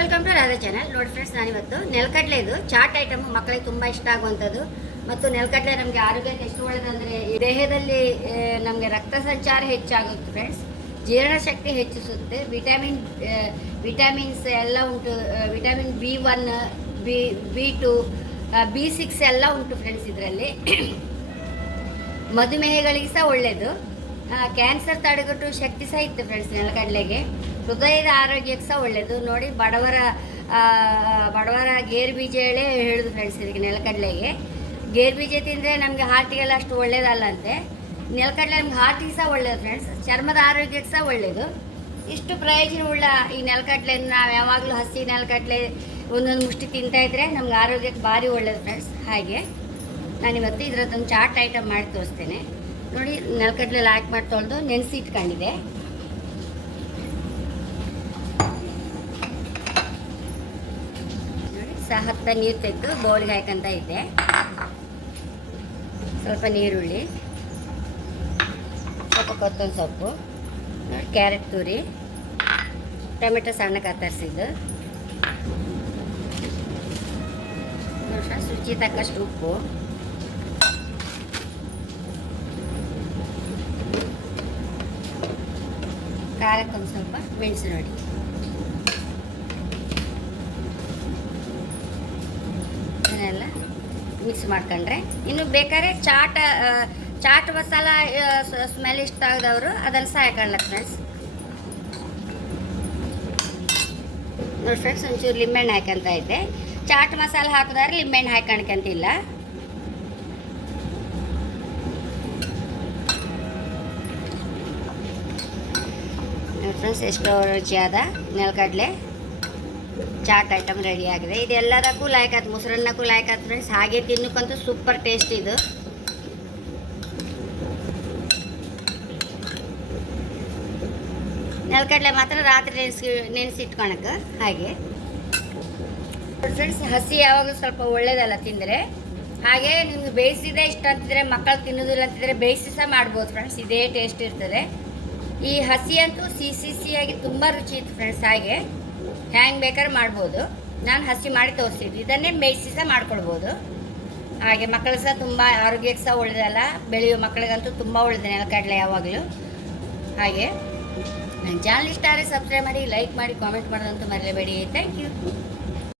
Welcome to Radha channel ನೋಡಿ friends ನಾನಿವತ್ತು ನೆಲಕಡಲೆ ಇದು ಚಾಟ್ ಐಟಮ್ ಮಕ್ಕಳಿಗೆ ತುಂಬ ಇಷ್ಟ ಆಗುವಂಥದ್ದು. ಮತ್ತು ನೆಲಕಡಲೆ ನಮಗೆ ಆರೋಗ್ಯಕ್ಕೆ ಎಷ್ಟು ಒಳ್ಳೆಯದಂದರೆ ದೇಹದಲ್ಲಿ ನಮಗೆ ರಕ್ತ ಸಂಚಾರ ಹೆಚ್ಚಾಗುತ್ತೆ ಫ್ರೆಂಡ್ಸ್ ಜೀರ್ಣಶಕ್ತಿ ಹೆಚ್ಚಿಸುತ್ತೆ. ವಿಟಮಿನ್ ವಿಟಮಿನ್ಸ್ ಎಲ್ಲ ಉಂಟು vitamin B one B B ಎಲ್ಲ ಉಂಟು ಫ್ರೆಂಡ್ಸ್ ಇದರಲ್ಲಿ. ಮಧುಮೇಹಗಳಿಗೆ ಸಹ ಒಳ್ಳೆಯದು ಕ್ಯಾನ್ಸರ್ ತಡೆಗಟ್ಟು ಶಕ್ತಿ ಸಹ ಇತ್ತು ಫ್ರೆಂಡ್ಸ್ ನೆಲಗಡಲೆಗೆ. ಹೃದಯದ ಆರೋಗ್ಯಕ್ಕೆ ಸಹ ಒಳ್ಳೆಯದು ನೋಡಿ, ಬಡವರ ಬಡವರ ಗೇರು ಬೀಜ ಹೇಳೇ ಹೇಳೋದು ಫ್ರೆಂಡ್ಸ್ ಇದಕ್ಕೆ ನೆಲಕಡಲೆಗೆ ಗೇರು ಬೀಜ ತಿಂದರೆ ನಮಗೆ ಹಾರ್ಟಿಗೆಲ್ಲ ಅಷ್ಟು ಒಳ್ಳೇದಲ್ಲ ಅಂತೆ ನೆಲಕಡಲೆ ನಮ್ಗೆ ಹಾರ್ಟಿಗೆ ಸಹ ಒಳ್ಳೆಯದು ಫ್ರೆಂಡ್ಸ್ ಚರ್ಮದ ಆರೋಗ್ಯಕ್ಕೆ ಸಹ ಒಳ್ಳೆಯದು ಇಷ್ಟು ಪ್ರಯೋಜನವುಳ್ಳ ಈ ನೆಲಕಡಲೆಯನ್ನು ನಾವು ಯಾವಾಗಲೂ ಹಸಿ ನೆಲಕಡಲೆ ಒಂದೊಂದು ಮುಷ್ಟಿ ತಿಂತಾ ಇದ್ರೆ ನಮ್ಗೆ ಆರೋಗ್ಯಕ್ಕೆ ಭಾರಿ ಒಳ್ಳೆಯದು ಫ್ರೆಂಡ್ಸ್ ಹಾಗೆ ನಾನಿವತ್ತು ಇದರದ್ದೊಂದು ಚಾಟ್ ಐಟಮ್ ಮಾಡಿ ತೋರಿಸ್ತೇನೆ. ನೋಡಿ ನೆಲಕಡ್ಲೆ ಹಾಕಿ ಮಾಡಿ ತೊಳೆದು ನೆನೆಸಿ ಇಟ್ಕೊಂಡಿದೆ ನೋಡಿ ಸಹ ಹತ್ತ ನೀರು ತೆಗೆದು ಬೌಲ್ಗೆ ಹಾಕಂತ ಇದ್ದೆ. ಸ್ವಲ್ಪ ನೀರುಳ್ಳಿ, ಸ್ವಲ್ಪ ಕೊತ್ತಂಬರಿ ಸೊಪ್ಪು ಕ್ಯಾರೆಟ್ ತುರಿ, ಟೊಮೆಟೊ ಸಣ್ಣ ಕತ್ತರಿಸಿದ್ದು. ಶುಚಿ ತಕ್ಕಷ್ಟು ಉಪ್ಪು. ಖಾರಕ್ಕೆ ಒಂದು ಸ್ವಲ್ಪ ಮೆಣಸು ನೋಡಿ. ಇದನ್ನೆಲ್ಲ ಮಿಕ್ಸ್ ಮಾಡ್ಕೊಂಡ್ರೆ. ಇನ್ನು ಬೇಕಾದ್ರೆ ಚಾಟ್ ಚಾಟ್ ಮಸಾಲ ಸ್ಮೆಲ್ ಇಷ್ಟ ಆಗದವರು ಅದನ್ನು ಸಹ ಹಾಕೊಳ್ಳಕ್ ಫ್ರೆಂಡ್ಸ್ ನೋಡಿ ಫ್ರೆಂಡ್ಸ್ ಒಂಚೂರು ಲಿಂಬೆಹಣ್ಣು ಹಾಕಂತ ಇದ್ದೆ. ಚಾಟ್ ಮಸಾಲ ಹಾಕಿದಾರೆ ಲಿಂಬೆಹಣ್ಣು ಹಾಕೊಂಡ್ಕಂತಿಲ್ಲ ಫ್ರೆಂಡ್ಸ್, ಎಷ್ಟೋ ರುಚಿಯಾದ ನೆಲಗಡಲೆ ಚಾಟ್ ಐಟಮ್ ರೆಡಿ ಆಗಿದೆ. ಇದು ಎಲ್ಲದಕ್ಕೂ ಆಯ್ತು ಮೊಸರನ್ನಕ್ಕೂ ಲಾಯ್ಕಾತ್ ಫ್ರೆಂಡ್ಸ್ ಹಾಗೆ ತಿನ್ನಕ್ಕಂತೂ ಸೂಪರ್ ಟೇಸ್ಟ್ ಇದು. ನೆಲಗಡಲೆ ಮಾತ್ರ ರಾತ್ರಿ ನೆನೆಸಿ ನೆನೆಸಿಟ್ಕೊಳಕ್ಕೆ ಹಾಗೆ. ಫ್ರೆಂಡ್ಸ್ ಹಸಿ ಯಾವಾಗಲೂ ಸ್ವಲ್ಪ ಒಳ್ಳೇದಲ್ಲ ತಿಂದರೆ. ಹಾಗೆ ನಿಮ್ಗೆ ಬೇಯಿಸಿದೆ ಇಷ್ಟ ಅಂತಿದ್ರೆ ಮಕ್ಕಳು ತಿನ್ನೋದಿಲ್ಲ ಅಂತಿದ್ರೆ ಬೇಯಿಸಿ ಸಹ ಮಾಡ್ಬೋದು ಫ್ರೆಂಡ್ಸ್ ಇದೇ ಟೇಸ್ಟ್ ಇರ್ತದೆ. ಈ ಹಸಿ ಅಂತೂ ಸಿ ಸಿ ಸಿಹಿಯಾಗಿ ತುಂಬ ರುಚಿ ಇತ್ತು ಫ್ರೆಂಡ್ಸ್ ಹಾಗೆ. ಹ್ಯಾಂಗೆ ಬೇಕಾದ್ರೆ ಮಾಡ್ಬೋದು. ನಾನು ಹಸಿ ಮಾಡಿ ತೋರಿಸಿದ್ದು. ಇದನ್ನೇ ಮೇಯಿಸಿ ಸಹ ಮಾಡ್ಕೊಳ್ಬೋದು. ಹಾಗೆ ಮಕ್ಕಳು ಸಹ ತುಂಬ ಆರೋಗ್ಯಕ್ಕೆ ಸಹ ಒಳ್ಳೆಯದಲ್ಲ ಬೆಳೆಯೋ ಮಕ್ಕಳಿಗಂತೂ ತುಂಬ ಒಳ್ಳೆಯದು ನೆಲಕಡಲೆ ಯಾವಾಗಲೂ. ಹಾಗೆ. ನನ್ನ ಚಾನಲ್ ಇಷ್ಟ ಆದರೆ ಸಬ್ಸ್ಕ್ರೈಬ್ ಮಾಡಿ ಲೈಕ್ ಮಾಡಿ ಕಾಮೆಂಟ್ ಮಾಡೋದಂತೂ ಮರೆಯಬೇಡಿ ಥ್ಯಾಂಕ್ ಯು